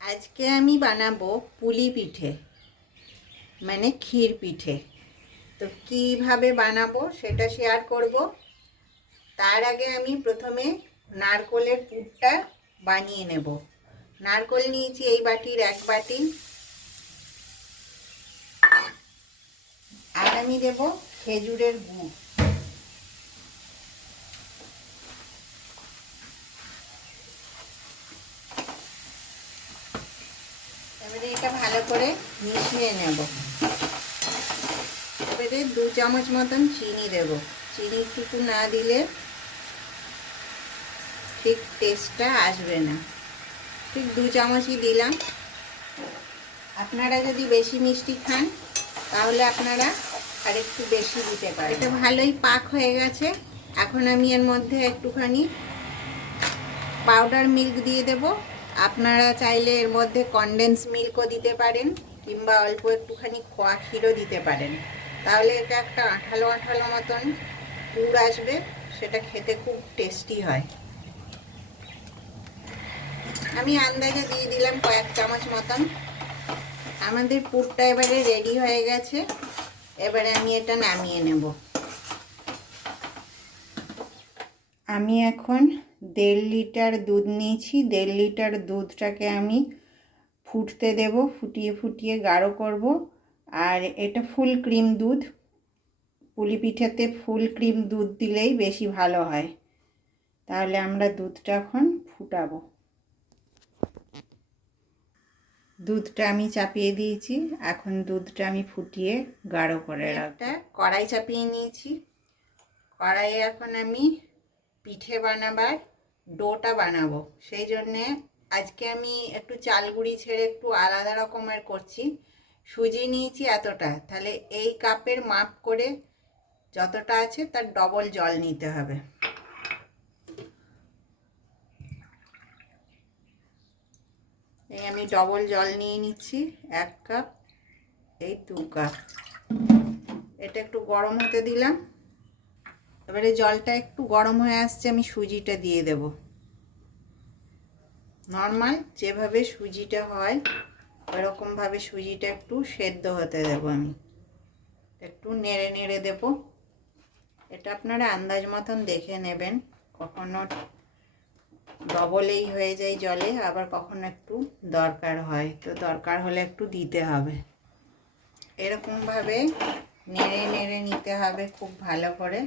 আজকে আমি বানাবো পুলি পিঠে মানে ক্ষীর পিঠে। তো কীভাবে বানাবো সেটা শেয়ার করব। তার আগে আমি প্রথমে নারকোলের পুরটা বানিয়ে নেব। নারকোল নিয়েছি এই বাটির এক বাটি। আর আমি দেব খেজুরের গুড়। এবারে এটা ভালো করে মিশিয়ে নেব। এবারে দু চামচ মতন চিনি দেব। চিনিটুকু না দিলে ঠিক টেস্টটা আসবে না। ঠিক দু চামচই দিলাম। আপনারা যদি বেশি মিষ্টি খান, তাহলে আপনারা আর একটু বেশি দিতে পারেন। এটা ভালোই পাক হয়ে গেছে। এখন আমি এর মধ্যে একটুখানি পাউডার মিল্ক দিয়ে দেব। আপনারা চাইলে এর মধ্যে কনডেন্স মিল্কও দিতে পারেন, কিংবা অল্প একটুখানি খোয়া ক্ষীরও দিতে পারেন। তাহলে এটা একটা আঠালো আঠালো মতন পুর আসবে, সেটা খেতে খুব টেস্টি হয়। আমি আন্দাজে দিয়ে দিলাম কয়েক চামচ মতন। আমাদের পুরটা এবারে রেডি হয়ে গেছে। এবারে আমি এটা নামিয়ে নেব। আমি এখন দেড় লিটার দুধ নিয়েছি, দেড় লিটার দুধটাকে আমি ফুটতে দেব, ফুটিয়ে ফুটিয়ে গাঢ় করব। আর এটা ফুল ক্রিম দুধ, পুলি পিঠাতে ফুল ক্রিম দুধ দিলেই বেশি ভালো হয়। তাহলে আমরা দুধটা এখন ফুটাবো। দুধটা আমি চাপিয়ে দিয়েছি, এখন দুধটা আমি ফুটিয়ে গাঢ় করে একটা কড়াই চাপিয়ে নিয়েছি। কড়াইয়ে এখন আমি পিঠে বানাবার ডোটা বানাবো। সেই জন্যে আজকে আমি একটু চাল গুঁড়ি ছেড়ে একটু আলাদা রকমের করছি। সুজি নিয়েছি এতটা। তাহলে এই কাপের মাপ করে যতটা আছে তার ডবল জল নিতে হবে। এই আমি ডবল জল নিয়ে নিচ্ছি। এক কাপ, এই দু কাপ। এটা একটু গরম হতে দিলাম। এবারে জলটা একটু গরম হয়ে আসছে, আমি সুজিটা দিয়ে দেব। নর্মাল, যেভাবে সুজিটা হয়, ওরকমভাবে সুজিটা একটু সেদ্ধ হতে দেব আমি। একটু নেড়ে নেড়ে দেব। এটা আপনারা আন্দাজ মতন দেখে নেবেন। কখনো ডবলেই হয়ে যায় জলে, আবার কখনো একটু দরকার হয়। তো দরকার হলে একটু দিতে হবে। এরকমভাবে নেড়ে নেড়ে নিতে হবে খুব ভালো করে।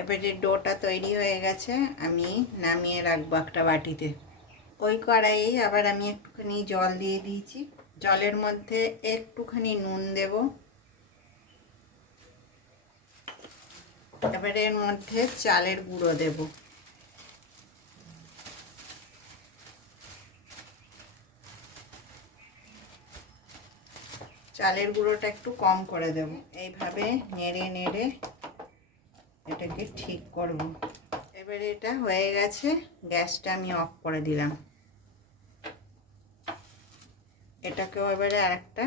এবারে ডোটা তৈরি হয়ে গেছে, আমি নামিয়ে রাখব একটা বাটিতে। ওই কড়াইয়ে আবার আমি একটুখানি জল দিয়ে দিয়েছি। জলের মধ্যে একটুখানি নুন দেব। এবারে এর মধ্যে চালের গুঁড়ো দেব। চালের গুঁড়োটা একটু কম করে দেব। এইভাবে নেড়ে নেড়ে এটাকে ঠিক করব। এবারে এটা হয়ে গেছে, গ্যাসটা আমি অফ করে দিলাম। এটাকেও এবারে আরেকটা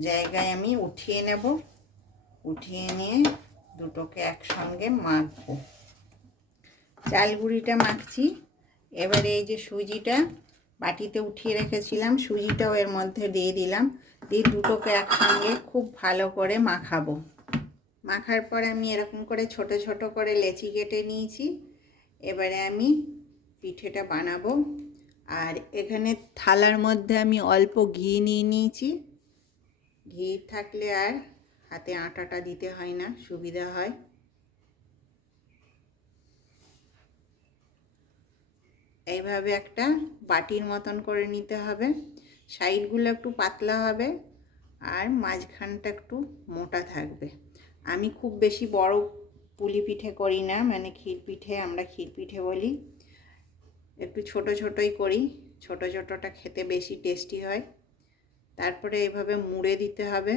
জায়গায় আমি উঠিয়ে নেব। উঠিয়ে নিয়ে দুটোকে একসঙ্গে মাখবো। চাল গুঁড়িটা মাখছি। এবারে এই যে সুজিটা বাটিতে উঠিয়ে রেখেছিলাম, সুজিটাও এর মধ্যে দিয়ে দিলাম। দিয়ে দুটোকে একসঙ্গে খুব ভালো করে মাখাবো। মাখার পর আমি এরকম করে ছোট ছোট করে লেচি কেটে নিয়েছি। এবারে আমি পিঠেটা বানাবো। আর এখানে থালার মধ্যে আমি অল্প ঘি নিয়ে নিয়েছি। ঘি থাকলে আর হাতে আটাটা দিতে হয় না, সুবিধা হয়। এইভাবে একটা বাটির মতন করে নিতে হবে। সাইডগুলো একটু পাতলা হবে আর মাঝখানটা একটু মোটা থাকবে। আমি খুব বেশি বড় পুলি পিঠে করি না মানে ক্ষীর পিঠে, আমরা ক্ষীর পিঠে বলি। একটু ছোট ছোটই করি, ছোট ছোটটা খেতে বেশি টেস্টি হয়। তারপরে এভাবে মুড়ে দিতে হবে,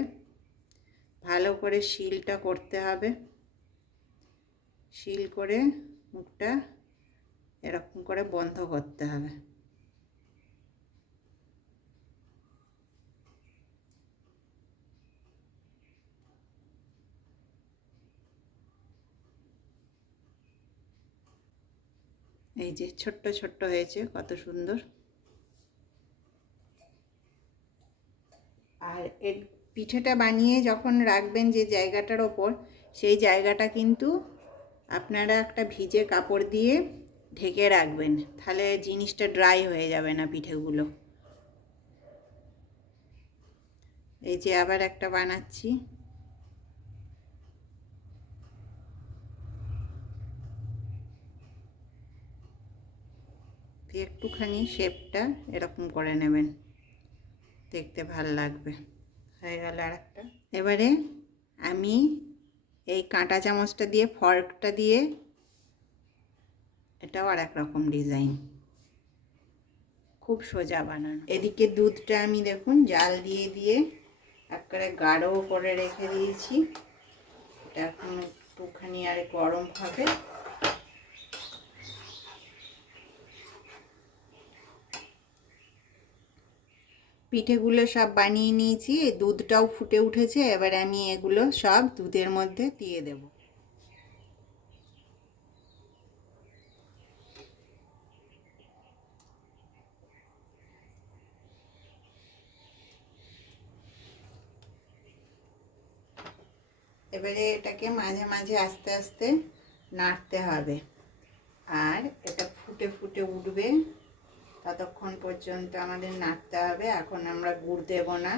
ভালো করে শিলটা করতে হবে। শিল করে মুখটা এরকম করে বন্ধ করতে হবে। এই যে ছোট্ট ছোট্ট হয়েছে, কত সুন্দর। আর এর পিঠেটা বানিয়ে যখন রাখবেন যে জায়গাটার ওপর, সেই জায়গাটা কিন্তু আপনারা একটা ভিজে কাপড় দিয়ে ঢেকে রাখবেন। তাহলে জিনিসটা ড্রাই হয়ে যাবে না পিঠেগুলো। এই যে আবার একটা বানাচ্ছি। একটুখানি শেপটা এরকম করে নেবেন। দেখতে ভালো লাগবে। হয়ে গেল আর একটা এবারে আমি এই কাঁটা চামচটা দিয়ে ফর্কটা দিয়ে এটাও আর রকম ডিজাইন খুব সোজা বানানো। এদিকে দুধটা আমি দেখুন জাল দিয়ে দিয়ে একবারে গাঢ় করে রেখে দিয়েছি। এটা এখন একটুখানি আর গরম হবে। পিঠেগুলো সব বানিয়ে নিয়েছি দুধটাও ফুটে উঠেছে, এবার আমি এগুলো সব দুধের মধ্যে দিয়ে দেব। এবারে এটাকে মাঝে মাঝে আস্তে আস্তে নাড়তে হবে, আর এটা ফুটে ফুটে উঠবে। ততক্ষণ পর্যন্ত আমাদের নাড়তে হবে, এখন আমরা গুড় দেব না।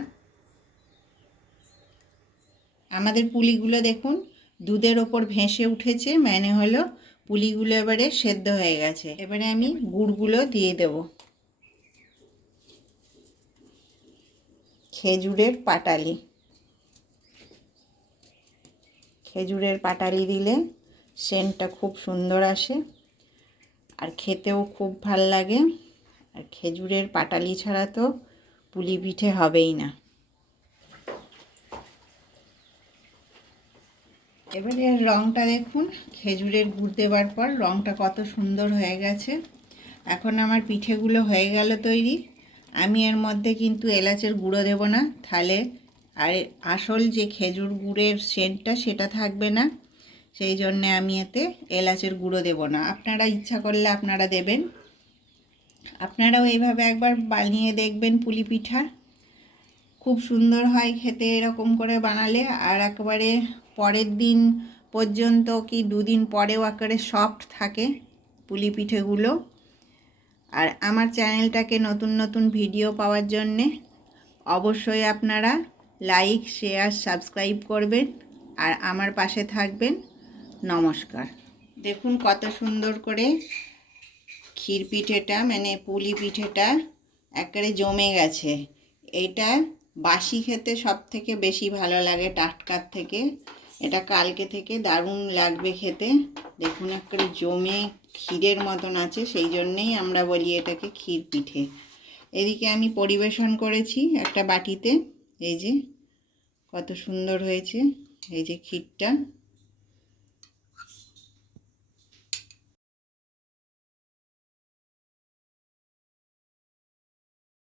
আমাদের পুলিগুলো দেখুন, দুধের ওপর ভেসে উঠেছে মানে হলো পুলিগুলো এবারে সেদ্ধ হয়ে গেছে। এবারে আমি গুড়গুলো দিয়ে দেব। খেজুরের পাটালি। খেজুরের পাটালি দিলে সেন্টটা খুব সুন্দর আসে, আর খেতেও খুব ভালো লাগে। আর খেজুরের পাটালি ছাড়া তো পুলি পিঠে হবেই না। এবারে রঙটা দেখুন, খেজুরের গুড় দেওয়ার পর রঙটা কত সুন্দর হয়ে গেছে। এখন আমার পিঠেগুলো হয়ে গেল তৈরি। আমি এর মধ্যে কিন্তু এলাচের গুঁড়ো দেব না, তাহলে আর আসল যে খেজুর গুড়ের সেন্টটা সেটা থাকবে না। সেই জন্যে আমি এতে এলাচের গুঁড়ো দেব না। আপনারা ইচ্ছা করলে আপনারা দেবেন। আপনারাও এইভাবে একবার বানিয়ে দেখবেন পুলি পিঠা। খুব সুন্দর হয় খেতে এরকম করে বানালে। আর একবারে পরের দিন পর্যন্ত কি দুদিন পরেও একেবারে সফট থাকে পুলি পিঠেগুলো। আর আমার চ্যানেলটাকে নতুন নতুন ভিডিও পাওয়ার জন্যে অবশ্যই আপনারা লাইক, শেয়ার, সাবস্ক্রাইব করবেন। আর আমার পাশে থাকবেন। নমস্কার। দেখুন কত সুন্দর করে ক্ষীর পিঠেটা মানে পুলি পিঠেটা একেবারে জমে গেছে। এটা বাসি খেতে সব থেকে বেশি ভালো লাগে টাটকার থেকে। এটা কালকে থেকে দারুণ লাগবে খেতে। দেখুন একেবারে জমে ক্ষীরের মতন আছে, সেই জন্যেই আমরা বলি এটাকে ক্ষীর পিঠে। এদিকে আমি পরিবেশন করেছি একটা বাটিতে, এই যে কত সুন্দর হয়েছে, এই যে ক্ষীরটা।